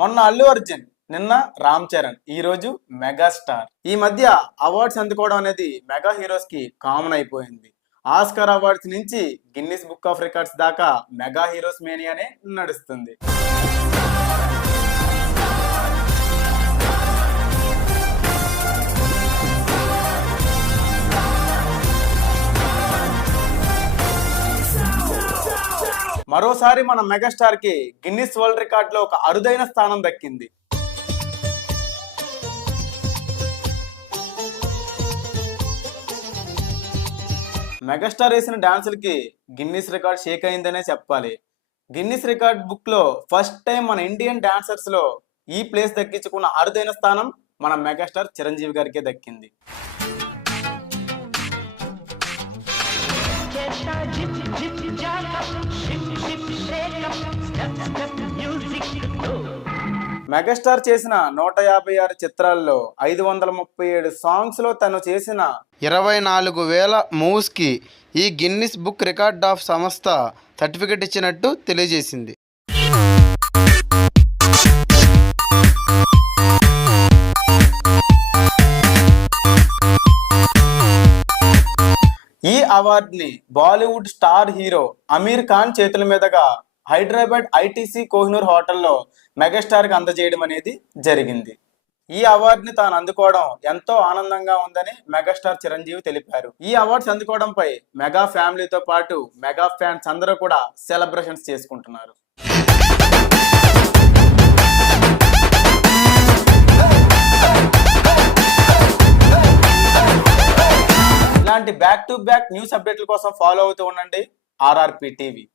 మొన్న అల్లు అర్జున్, నిన్న రామ్ చరణ్, ఈ రోజు మెగాస్టార్. ఈ మధ్య అవార్డ్స్ అందుకోవడం అనేది మెగా హీరోస్ కి కామన్ అయిపోయింది. ఆస్కార్ అవార్డ్స్ నుంచి గిన్నిస్ బుక్ ఆఫ్ రికార్డ్స్ దాకా మెగా హీరోస్ మేనియానే నడుస్తుంది. మరోసారి మన మెగాస్టార్ కి గిన్నిస్ వరల్డ్ రికార్డ్ లో ఒక అరుదైన స్థానం దక్కింది. మెగాస్టార్ వేసిన డాన్సులకి గిన్నిస్ రికార్డ్ షేక్ అయిందనే చెప్పాలి. గిన్నిస్ రికార్డ్ బుక్ లో ఫస్ట్ టైం మన ఇండియన్ డాన్సర్స్ లో ఈ ప్లేస్ దక్కించుకున్న అరుదైన స్థానం మన మెగాస్టార్ చిరంజీవి గారికే దక్కింది. మెగాస్టార్ చేసిన 156 చిత్రాల్లో 537 సాంగ్స్ లో తను చేసిన 24,000 మూవ్స్ కి ఈ గిన్నిస్ బుక్ రికార్డ్ ఆఫ్ సంస్థ సర్టిఫికెట్ ఇచ్చినట్టు తెలియజేసింది. ఈ అవార్డుని బాలీవుడ్ స్టార్ హీరో అమీర్ ఖాన్ చేతుల మీదుగా హైదరాబాద్ ఐటీసీ కోహినూర్ హోటల్లో మెగాస్టార్ కి అందజేయడం అనేది జరిగింది. ఈ అవార్డుని తాను అందుకోవడం ఎంతో ఆనందంగా ఉందని మెగాస్టార్ చిరంజీవి తెలిపారు. ఈ అవార్డ్స్ అందుకోవడంపై మెగా ఫ్యామిలీతో పాటు మెగా ఫ్యాన్స్ అందరూ కూడా సెలబ్రేషన్స్ చేసుకుంటున్నారు. ఇలాంటి బ్యాక్ టు బ్యాక్ న్యూస్ అప్డేట్ల కోసం ఫాలో అవుతూ ఉండండి RRP టీవీ.